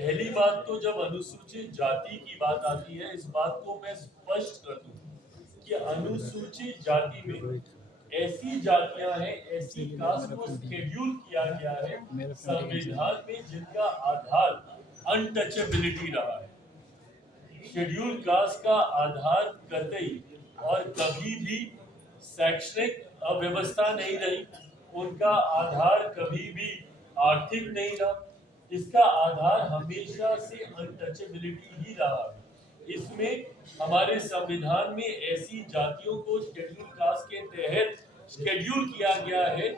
पहली बात तो जब अनुसूचित जाति की बात आती है, इस बात को मैं स्पष्ट कर दूं कि अनुसूचित जाति में ऐसी जातियां हैं, ऐसी कास्ट को शेड्यूल किया गया है संविधान में जिनका आधार अनटचेबिलिटी रहा है। शेड्यूल कास्ट का आधार कतई और कभी भी शैक्षणिक अव्यवस्था नहीं रही, उनका आधार कभी भी आर्थिक नहीं रहा, इसका आधार हमेशा से अनटचेबिलिटी ही रहा है। इसमें हमारे संविधान में ऐसी जातियों को शेड्यूल कास्ट के तहत शेड्यूल किया गया है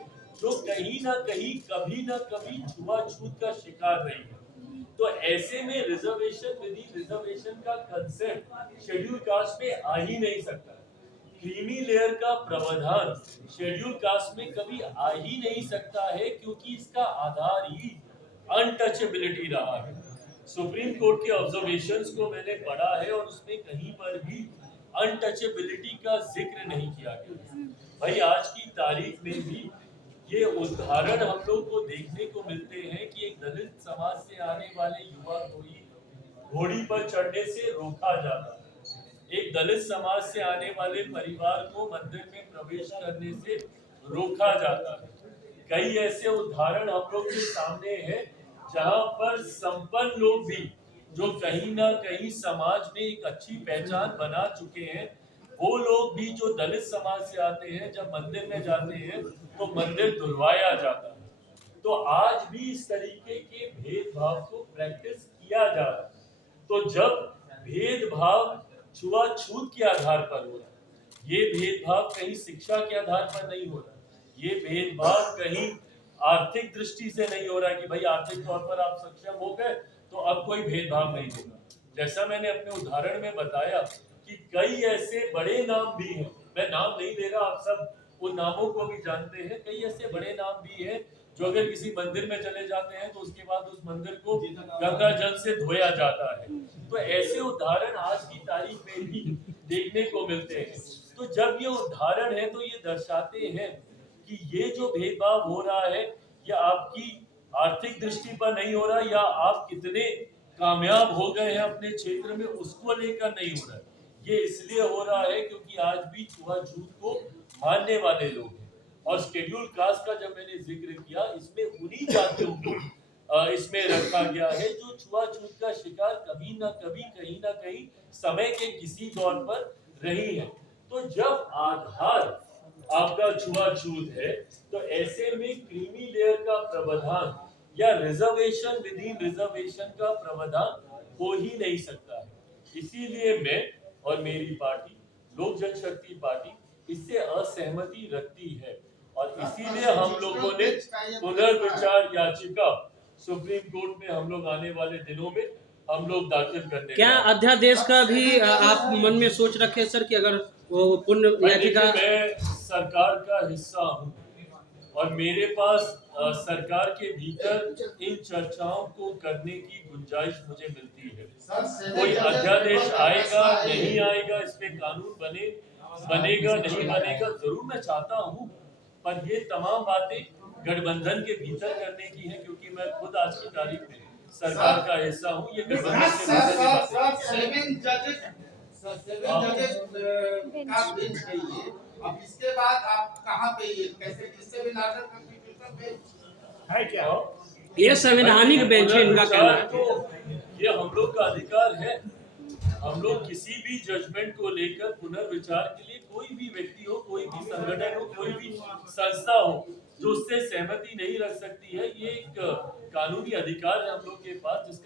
जो कहीं ना कहीं कभी ना कभी छुआछूत का शिकार रही है। तो ऐसे में रिजर्वेशन विधि रिजर्वेशन का कंसेप्ट शेड्यूल कास्ट में आ ही नहीं सकता। क्रीमी लेयर का प्रावधान शेड्यूल कास्ट में कभी आ ही नहीं सकता है क्योंकि इसका आधार ही अनटचेबिलिटी रहा है। सुप्रीम कोर्ट के ऑब्जर्वेशंस को मैंने पढ़ा है और उसमें कहीं पर भी अनटचेबिलिटी का जिक्र नहीं किया गया। भाई आज की तारीख में भी ये उदाहरण हम लोग को देखने को मिलते हैं कि एक दलित समाज से आने वाले युवा को ही घोड़ी पर चढ़ने से रोका जाता है, एक दलित समाज से आने वाले परिवार को मंदिर में प्रवेश करने से रोका जाता है। कई ऐसे उदाहरण हम लोग के सामने हैं जहां पर संपन्न लोग भी जो कहीं ना कहीं समाज में एक अच्छी पहचान बना चुके हैं, वो लोग भी जो दलित समाज से आते हैं जब मंदिर में जाते हैं तो मंदिर धुलवाया जाता है। तो आज भी इस तरीके के भेदभाव को प्रैक्टिस किया जा रहा है। तो जब भेदभाव छुआछूत के आधार पर हो रहा है, ये भेदभाव कहीं शिक्षा के आधार पर नहीं हो रहा, ये भेदभाव कहीं आर्थिक दृष्टि से नहीं हो रहा कि भाई आर्थिक तौर पर आप सक्षम हो गए तो अब कोई भेदभाव नहीं होगा। जैसा मैंने अपने उदाहरण में बताया कि कई ऐसे बड़े नाम भी हैं, मैं नाम नहीं दे रहा, आप सब उन नामों को भी जानते हैं। कई ऐसे बड़े नाम भी हैं जो अगर किसी मंदिर में चले जाते हैं तो उसके बाद उस मंदिर को गंगा जल से धोया जाता है। तो ऐसे उदाहरण आज की तारीख में भी देखने को मिलते हैं। तो जब ये उदाहरण है तो ये दर्शाते हैं कि ये जो भेदभाव हो रहा है या आपकी आर्थिक दृष्टि पर नहीं हो रहा या आप कितने कामयाब हो गए हैं अपने क्षेत्र में उसको लेकर नहीं हो रहा है। ये इसलिए हो रहा है क्योंकि आज भी छुआछूत को मानने वाले लोग हैं। और शेड्यूल कास्ट का जब मैंने जिक्र किया, इसमें उन्हीं जातियों को इसमें रखा गया है जो छुआछूत का शिकार कभी ना कभी कहीं ना कहीं समय के किसी दौर पर रही है। तो जब आधार आपका छुआछूत है तो ऐसे में क्रीमी लेयर का प्रावधान या रिजर्वेशन विधि रिजर्वेशन का प्रावधान हो ही नहीं सकता है। इसीलिए मैं और मेरी पार्टी लोक जनशक्ति पार्टी इससे असहमति रखती है और इसीलिए हम लोगों ने पुनर्विचार याचिका सुप्रीम कोर्ट में हम लोग आने वाले दिनों में हम लोग दाखिल करने। क्या अध्यादेश का भी आप मन में सोच रखे सर कि अगर वो पुनः याचिका? मैं सरकार का हिस्सा हूँ और मेरे पास सरकार के भीतर इन चर्चाओं को करने की गुंजाइश मुझे मिलती है। कोई अध्यादेश आएगा नहीं आएगा, इस पे कानून बनेगा नहीं बनेगा, जरूर मैं चाहता हूँ, पर ये तमाम बातें गठबंधन के भीतर करने की है क्योंकि मैं खुद आज की तारीख में सरकार का हिस्सा हूँ। ये गठबंधन के अब इसके बाद आप कहाँ पे कैसे किससे भी है क्या? ये संवैधानिक बेंच है, इनका कहना है। तो ये हम लोग का अधिकार है। हम लोग किसी भी जजमेंट को लेकर पुनर्विचार के लिए कोई भी व्यक्ति हो, कोई भी संगठन हो, कोई भी संस्था हो जो उससे सहमति नहीं रख सकती है, ये एक कानूनी अधिकार है हम लोग के पास जिसका